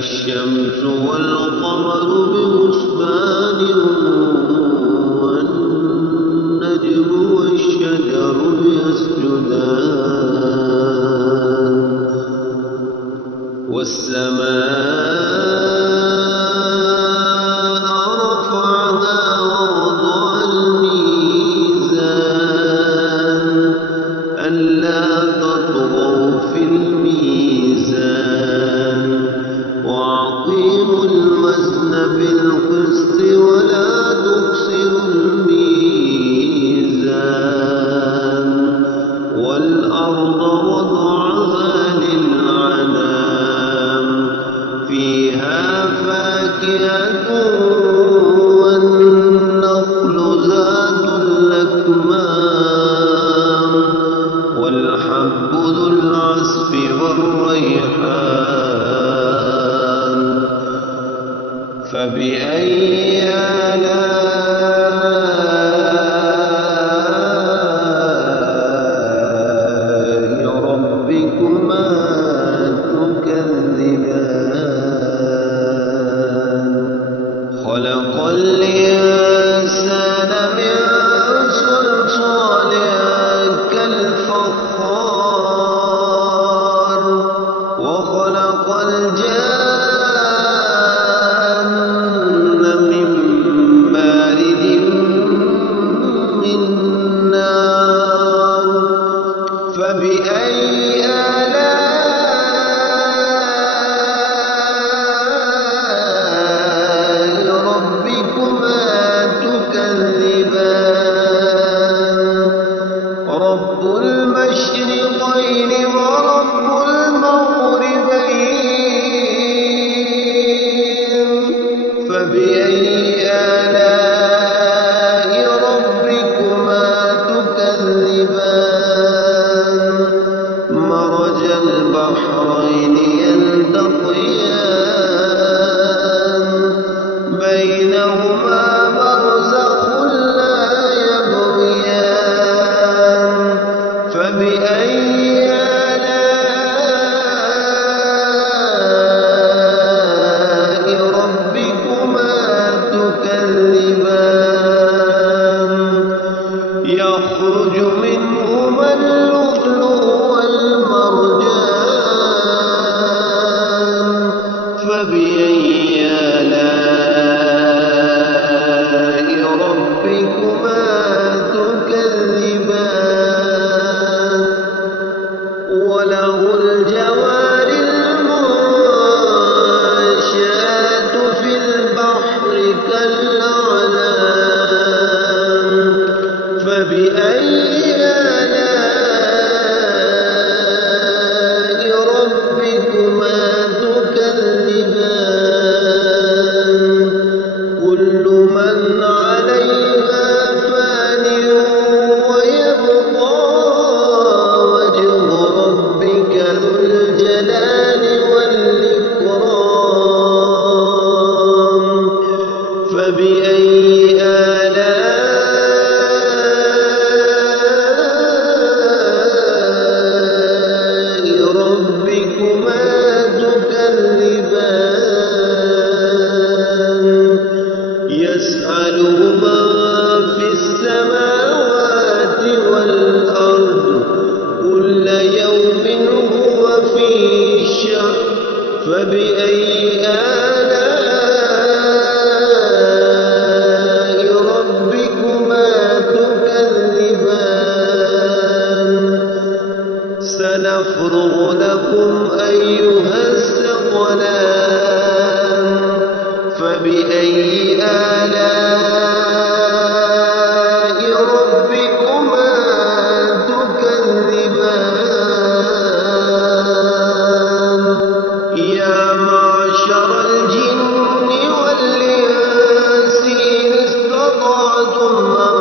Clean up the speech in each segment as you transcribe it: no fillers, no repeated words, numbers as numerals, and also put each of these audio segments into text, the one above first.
الشمس والقمر بحسبان والنجم والشجر يسجدان والسماء رفعها ووضع الميزان ألا تطغوا في الميزان وأقيموا الوزن بالقسط ولا تخسروا الميزان والأرض وضعها للعنام فيها فاكهة والنخل ذات الأكمام والحب ذو العصف والريحان فبأي آلاء ربكما تكذبان خلق الإنسان من صلصال كالفخار وخلق الجان من مارد من نار فبأي آلاء ربكما تكذبان رب المشرقين ورب المغربين فبأي آلاء ربكما تكذبان مرج البحرين يلتقيان بينهما برزخ لا يبغيان فبأي آلاء ربكما تكذبان يخرج منهما اللؤلؤ والمرجان فبأي آلاء ربكما تكذبان وله الجوار المنشآت في البحر كالأعلام فبأي آلاء ربكما تكذبان كل من عليها فان ويبقى وجه ربك ذو الجلال والإكرام فبأي آلاء ربكما تكذبان يسأله من في السماوات والأرض كل يوم هو في شأن فبأي آلاء ربكما تكذبان سنفرغ لكم أيها الثقلان فبأي آلاء ربكما تكذبان يا معشر الجن والإنس إن استطعتم أن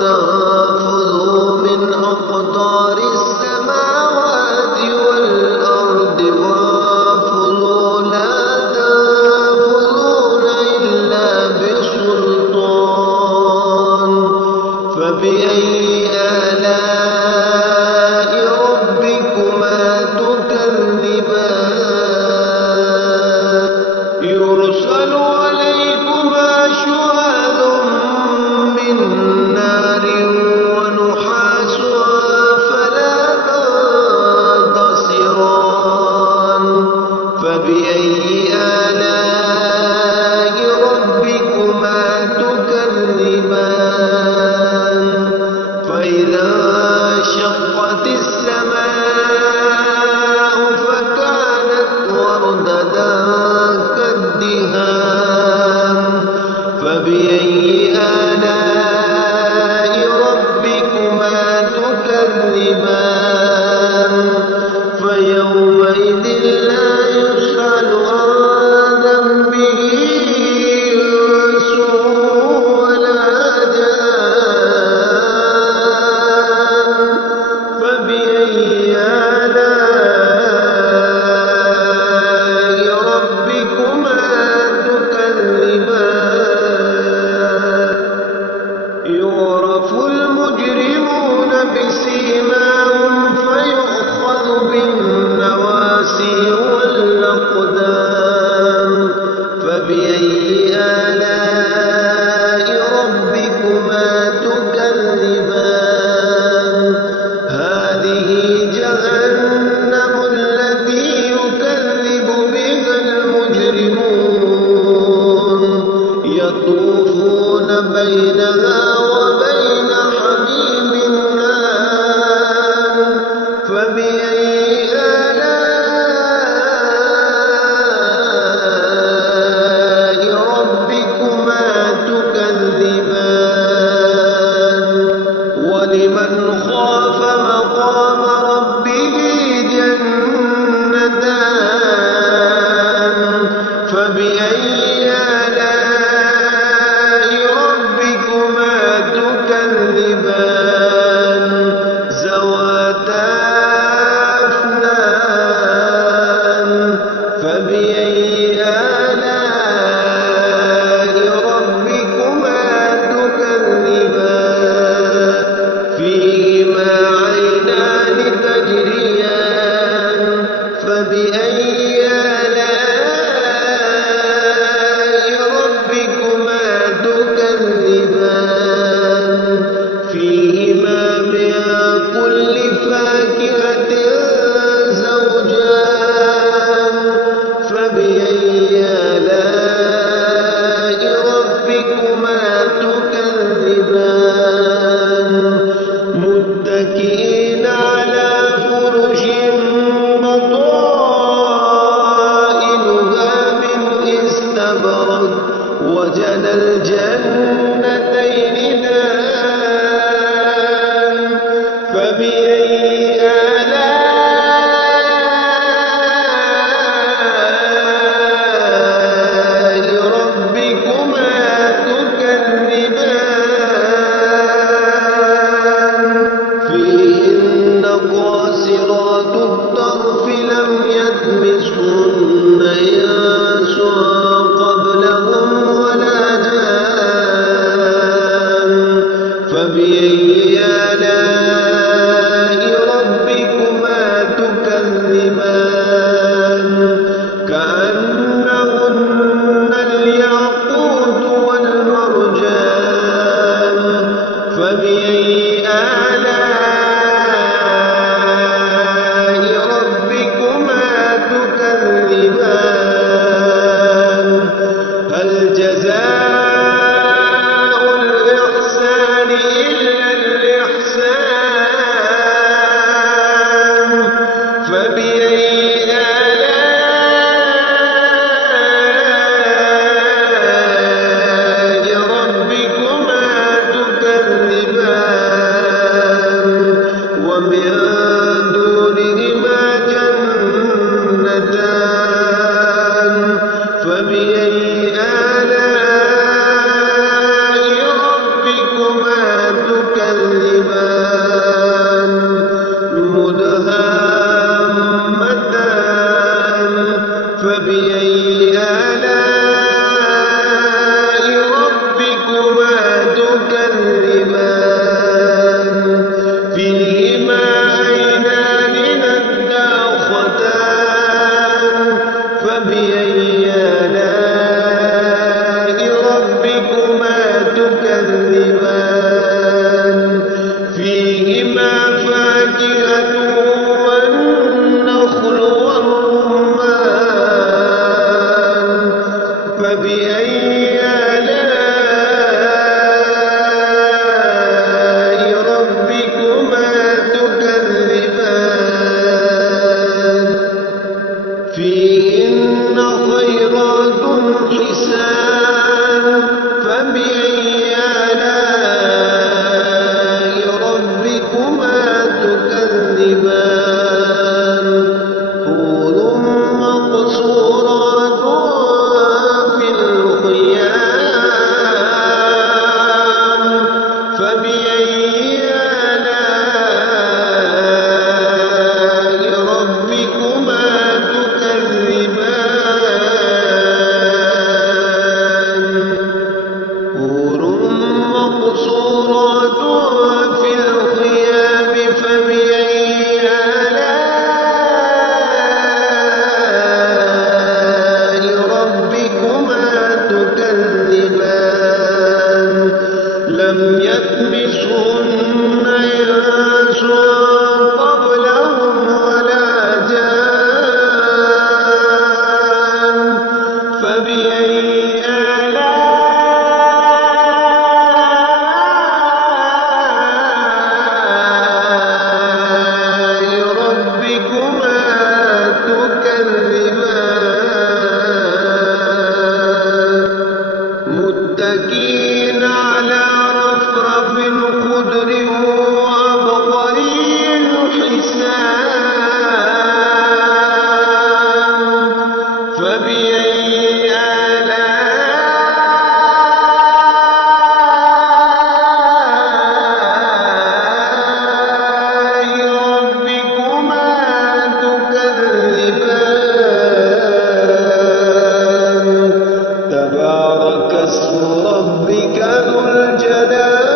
تنفذوا من أقطار السماوات والأرض فانفذوا لا تنفذون إلا بسلطان فبأي آلاء ربكما تكذبان فبأي آلاء ربكما تكذبان فإذا انشقت السماء فكانت وردة كالدهان فبأي آلاء ربكما تكذبان فيومئذ لا يسأل عن ذنبه إنس ولا جان فبأي آلاء ربكما تكذبان يعرف المجرمون بسيماهم فيؤخذ بالنواسي والأقدام فبأي آلاء ربكما تكذبان هذه جهنم التي يكذب بها المجرمون يطوفون بينها وبين حميم آن فبأي آلاء ربكما تكذبان ولمن خاف مقام ربه جنتان فبأي آلاء ربكما تكذبان ذواتا أفنان فبأي آلاء ربكما تكذبان فيهما عينان تجريان فبأي آلاء ربكما تكذبان فيهما من كل فاكهة زوجان فبأي آلاء ربكما تكذبان متكئين على فرش بطائنها من استبرق وجنى الجنتين دان فبأي آلاء ربكما تكذبان فيهن قاصرات الطرف لم يطمثهن إنس قبلهم ولا جان فبأي آلاء ربكما تكذبان كأنهن الياقوت والمرجان فبأي آلاء ربكما تكذبان هل جزاء الإحسان إلا الإحسان فبأي آلاء ربكما تكذبان ومن دونهما جنتان فبأي آلاء ربكما تكذبان مدهامتان فبأي آلاء ربكما تكذبان فيهما عينان نضاختان فبأي آلاء ربكما تكذبان فيهما فاكهة والنخل والرمان فيهن خيرات حسان فبأي آلاء ربكما تكذبان حور مقصورات في الخيام فبأي آلاء ربكما تكذبان حور مقصورات في الخيام فبأي آلاء ربكما تكذبان لم يطمثهن إنس قبلهم ولا جان فبأي آلاء ربكما تكذبان متكئين على رفرف خضر وعبقري حسان فبأي آلاء ربكما تكذبان تبارك اسم ربك ذو الجلال